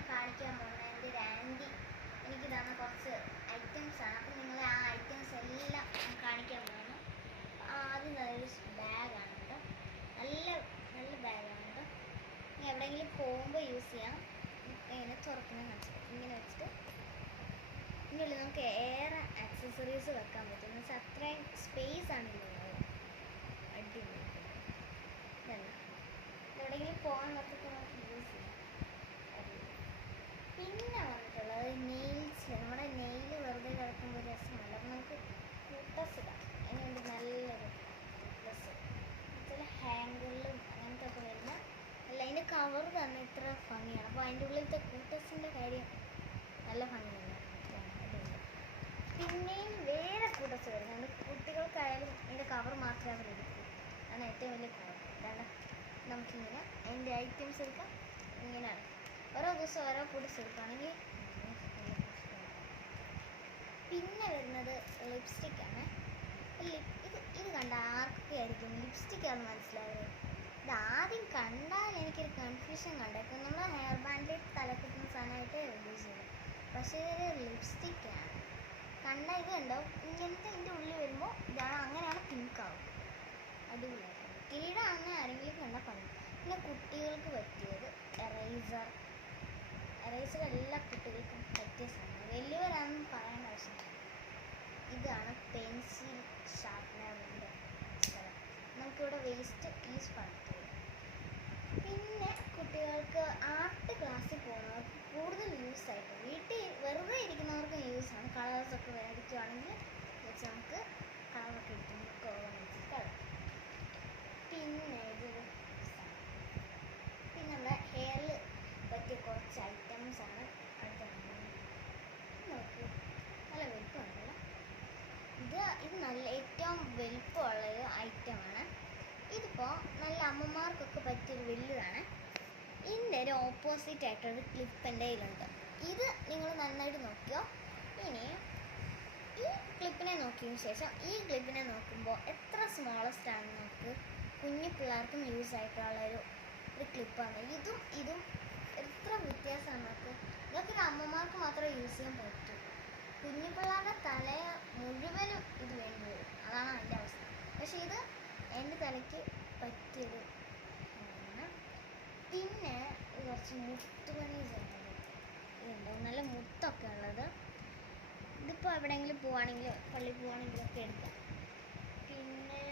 ഞാൻ കാണിക്കാൻ പോകുന്നത് എൻ്റെ ഒരു ആൻറ്റി എനിക്ക് തന്ന കുറച്ച് ഐറ്റംസാണ്. അപ്പം നിങ്ങളെ ആ ഐറ്റംസ് എല്ലാം ഞാൻ കാണിക്കാൻ പോകുന്നു. ആദ്യം നല്ലൊരു ബാഗാണ് കേട്ടോ, നല്ല നല്ല ബാഗാണ് കേട്ടോ. ഇനി എവിടെയെങ്കിലും പോകുമ്പോൾ യൂസ് ചെയ്യാം. ഇങ്ങനെ തുറക്കുന്ന കാണിച്ചിട്ട് ഇങ്ങനെ വെച്ചിട്ട് ഇതിനുള്ളിൽ നമുക്ക് ഏറെ ആക്സസറീസ് വെക്കാൻ പറ്റും. എന്ന് വെച്ചാൽ അത്രയും സ്പേസ് ആണ് ഇതിലുള്ളത്. അടിപൊളി ഇതല്ല, എവിടെയെങ്കിലും പോകാനുള്ളതൊക്കെ നമുക്ക് യൂസ് ചെയ്യാം. പിന്നെ വന്നിട്ടുള്ളത് നെയിൽസ്. നമ്മുടെ നെയിൽ വെറുതെ കിടക്കുമ്പോൾ രസമല്ല, അപ്പം നമുക്ക് കൂട്ടസ് ഇടാം. അതിനുവേണ്ടി നല്ലൊരു ഡ്രസ്സ് ചില ഹാങ്കറിലും അങ്ങനത്തെ ഒക്കെ വരുന്ന അല്ല, അതിൻ്റെ കവർ തന്നെ ഇത്ര ഭംഗിയാണ്. അപ്പോൾ അതിൻ്റെ ഉള്ളിലത്തെ കൂട്ടസിൻ്റെ കാര്യം നല്ല ഭംഗിയാണ്. പിന്നെയും വേറെ കൂട്ടസ് വരുന്നുണ്ട്. കുട്ടികൾക്കായാലും അതിൻ്റെ കവർ മാത്രമേ അവർ എടുക്കൂ. അതാണ് ഏറ്റവും വലിയ കുഴപ്പം. അതാണ് നമുക്കിങ്ങനെ അതിൻ്റെ ഐറ്റംസ് എടുക്കാം. ഇങ്ങനെയാണ് ഓരോ ദിവസം ഓരോ കൂട്ടസ് എടുക്കുകയാണെങ്കിൽ. പിന്നെ വരുന്നത് ലിപ്സ്റ്റിക്കാണ്. ഇത് കണ്ട ആർക്കൊക്കെ ആയിരിക്കും ലിപ്സ്റ്റിക്കാണെന്ന് മനസ്സിലായത്. ഇത് ആദ്യം കണ്ടാൽ എനിക്കൊരു കൺഫ്യൂഷൻ കണ്ടേക്കും. നമ്മൾ ഹെയർ ബാൻഡിൽ തലക്കെട്ടുന്ന സാധനമായിട്ട് യൂസ് ചെയ്യും. പക്ഷേ ഇതൊരു ലിപ്സ്റ്റിക്കാണ്. കണ്ടാൽ ഇത് കണ്ടോ, ഇങ്ങനത്തെ ഇതിൻ്റെ ഉള്ളിൽ വരുമ്പോൾ ഇതാണ്, അങ്ങനെയാണ് പിങ്കാവും. അടിപൊളിയായിട്ട് കീഴാണെന്ന് ആരെങ്കിലും കണ്ടാൽ പറയും. പിന്നെ കുട്ടികൾക്ക് പറ്റിയത് എറേസർ എല്ലാ കുട്ടികൾക്കും പറ്റിയ സാധനം. വലിയവരാണെന്ന് പറയേണ്ട ആവശ്യമില്ല. ഇതാണ് പെൻസിൽ ഷാർപ്പ്നറിൻ്റെ സ്ഥലം. നമുക്കിവിടെ വേസ്റ്റ് യൂസ് പണിത്. പിന്നെ കുട്ടികൾക്ക് ആർട്ട് ക്ലാസ്സിൽ പോകുന്നവർക്ക് കൂടുതൽ യൂസ് ആയിട്ട്, വീട്ടിൽ വെറുതെ ഇരിക്കുന്നവർക്ക് യൂസാണ്. കളേഴ്സൊക്കെ മേടിക്കുകയാണെങ്കിൽ വെച്ച് നമുക്ക് കളറൊക്കെ ഇരിക്കും കളർ. പിന്നെ ഇതൊരു പിന്നെ നമ്മുടെ ഹെയറിൽ പറ്റിയ കുറച്ച് ഐറ്റംസാണ് അടുത്ത. നോക്കൂ, നല്ല വലുപ്പമുണ്ടല്ലോ. ഇത് നല്ല ഏറ്റവും വലുപ്പമുള്ളൊരു ഐറ്റമാണ്. ഇതിപ്പോൾ നല്ല അമ്മമാർക്കൊക്കെ പറ്റിയൊരു വലുതാണ്. ഇതിൻ്റെ ഒരു ഓപ്പോസിറ്റ് ആയിട്ടൊരു ക്ലിപ്പ് എൻ്റെ കയ്യിലുണ്ട്. ഇത് നിങ്ങൾ നന്നായിട്ട് നോക്കിയോ. ഇനി ഈ ക്ലിപ്പിനെ നോക്കിയതിന് ശേഷം ഈ ക്ലിപ്പിനെ നോക്കുമ്പോൾ എത്ര സ്മോളസ്റ്റ് ആണെന്ന് നമുക്ക് കുഞ്ഞു പിള്ളേർക്കും യൂസ് ആയിട്ടുള്ള ഒരു ക്ലിപ്പാണ്. ഇതും എത്ര വ്യത്യാസമാണ് നമുക്ക്. ഇതൊക്കെ ഒരു അമ്മമാർക്ക് മാത്രമേ യൂസ് ചെയ്യാൻ പറ്റൂ. കുഞ്ഞു പിള്ളേരുടെ തലയെ മുഴുവനും ഇത് വേണ്ടി വരും. അതാണ് എൻ്റെ അവസ്ഥ. പക്ഷേ ഇത് എൻ്റെ തലയ്ക്ക് പറ്റിയൊരു ആണ്. പിന്നെ കുറച്ച് മുത്തുപണി ചെയ്യുന്നത് ഇതുണ്ടോ, നല്ല മുത്തൊക്കെ ഉള്ളത്. ഇതിപ്പോൾ എവിടെയെങ്കിലും പോവുകയാണെങ്കിൽ, പള്ളിയിൽ പോവുകയാണെങ്കിലൊക്കെ എടുക്കാം. പിന്നെ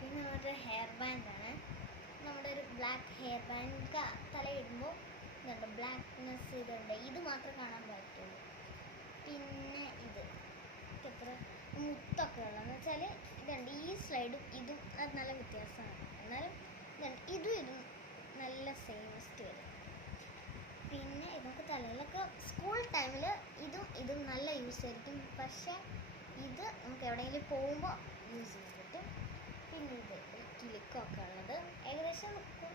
പിന്നെ നമ്മുടെ ഹെയർ ബാൻഡാണ്. നമ്മുടെ ഒരു ബ്ലാക്ക് ഹെയർ ബാൻഡ് തലയിടുമ്പോൾ ഇതുണ്ട്, ബ്ലാക്ക്നെസ് ഇതുണ്ട്. ഇത് മാത്രമേ കാണാൻ പറ്റുള്ളൂ. പിന്നെ ഇത് എത്ര മുത്തൊക്കെ ഉള്ളതെന്ന് വെച്ചാൽ ഇതുണ്ട്. ഈ സ്ലൈഡും ഇതും അത് നല്ല വ്യത്യാസമാണ്. എന്നാലും ഇതുണ്ട്, ഇതും നല്ല സെയിമസ്റ്റ് വരും. പിന്നെ ഇതൊക്കെ തലയിലൊക്കെ സ്കൂൾ ടൈമിൽ ഇതും നല്ല യൂസ് ആയിരിക്കും. പക്ഷേ ഇത് നമുക്ക് എവിടെയെങ്കിലും പോകുമ്പോൾ യൂസ് ചെയ്യാൻ പറ്റും. പിന്നെ ഇത് കിലുക്കൊക്കെ ഉള്ളത് ഏകദേശം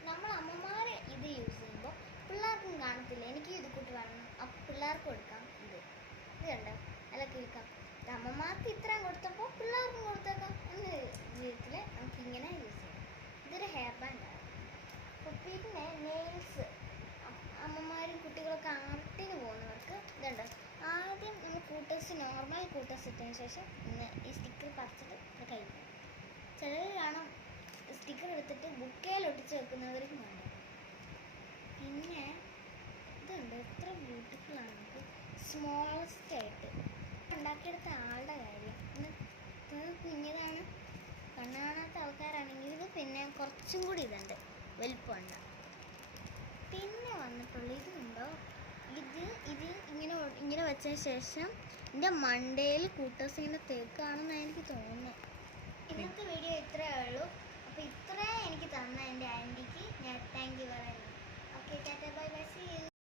നമ്മൾ അമ്മമാർ ഇത് യൂസ് ചെയ്യുമ്പോൾ പിള്ളേർക്കും കാണത്തില്ല. എനിക്ക് ഇത് കൂട്ടി വേണം, അപ്പം പിള്ളേർക്കും എടുക്കാം. ഇത് കണ്ടോ, നല്ല കിലുക്കാം. അമ്മമാർക്ക് ഇത്രയും കൊടുത്തപ്പോൾ പിള്ളേർക്കും കൊടുത്തേക്കാം എന്ന ജീവിതത്തിൽ നമുക്കിങ്ങനെ യൂസ് ചെയ്യാം. ഇതൊരു ഹെയർ ബാൻഡാണ്. അപ്പോൾ പിന്നെ നെയിൽസ് അമ്മമാരും കുട്ടികളൊക്കെ ആർട്ടിന് പോകുന്നവർക്ക് ഇതുണ്ട്. ആദ്യം നമ്മൾ നോർമൽ കൂട്ടസ് ഇട്ടതിന് ശേഷം ഈ സ്റ്റിക്കർ പറിച്ചിട്ട് കഴിക്കും. ചിലർ കാണാം സ്റ്റിക്കർ എടുത്തിട്ട് ബുക്കേൽ ഒട്ടിച്ച് വെക്കുന്നവർക്കും ഉണ്ട്. പിന്നെ ഇതുണ്ട്, എത്ര ബ്യൂട്ടിഫുള്ളാണ്. നമുക്ക് സ്മോളസ്റ്റ് ആയിട്ട് ഉണ്ടാക്കിയെടുത്ത ആളുടെ കാര്യം കുഞ്ഞതാണ്. കണ്ണ് കാണാത്ത ആൾക്കാരാണെങ്കിൽ ഇത് പിന്നെ കുറച്ചും കൂടി ഇതുണ്ട്, വലുപ്പമുണ്ട്. പിന്നെ വന്നിട്ടുള്ള ഇതുണ്ടോ, ഇത് ഇങ്ങനെ വെച്ചതിന് ശേഷം ഇതിൻ്റെ മണ്ടയിൽ കൂട്ടസ് ഇങ്ങനെ തേക്കാണെന്ന് എനിക്ക് തോന്നുന്നു. ഇന്നത്തെ വീഡിയോ ഇത്രയേ ഉള്ളൂ. അപ്പോൾ ഇത്രയും എനിക്ക് തന്ന എൻ്റെ ആൻറ്റിക്ക് ഞാൻ താങ്ക് യു പറയുന്നു. Okay, tata, bye bye, see U.